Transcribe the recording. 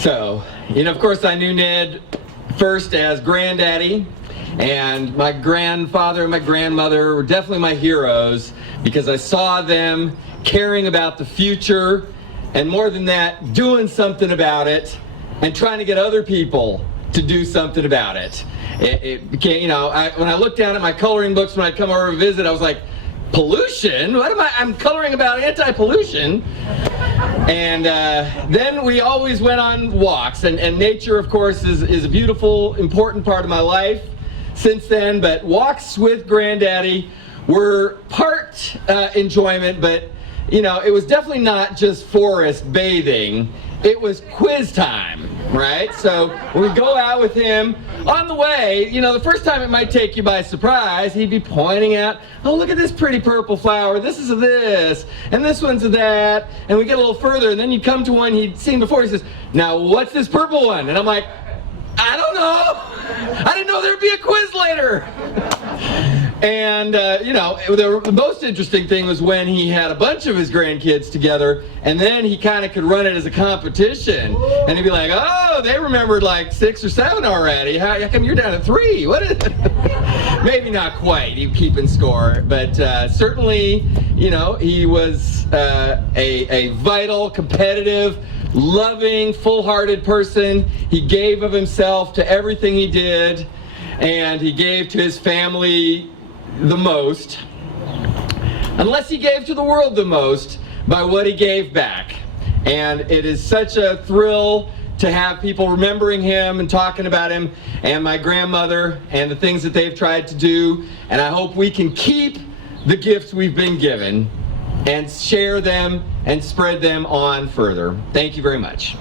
So, of course I knew Ned first as Grandaddy, and my grandfather and my grandmother were definitely my heroes because I saw them caring about the future, and more than that, doing something about it and trying to get other people to do something about it. It became, when I looked down at my coloring books when I'd come over to visit, I was like, pollution? What am I'm coloring about anti-pollution. And then we always went on walks, and nature, of course, is a beautiful, important part of my life since then, but walks with Grandaddy were part enjoyment, but it was definitely not just forest bathing, it was quiz time, right? So we'd go out with him. On the way, the first time it might take you by surprise, he'd be pointing out, oh, look at this pretty purple flower, this is a this, and this one's a that, and we get a little further, and then you come to one he'd seen before, he says, now what's this purple one? And I'm like, I don't know, I didn't know there'd be a quiz later. And, the most interesting thing was when he had a bunch of his grandkids together, and then he kind of could run it as a competition. And he'd be like, oh, they remembered like 6 or 7 already. How come you're down at 3? What is it? Maybe not quite, he keeping score, but certainly, he was a vital, competitive, loving, full-hearted person. He gave of himself to everything he did, and he gave to his family the most, unless he gave to the world the most by what he gave back. And it is such a thrill to have people remembering him and talking about him, and my grandmother and the things that they've tried to do. And I hope we can keep the gifts we've been given and share them and spread them on further. Thank you very much.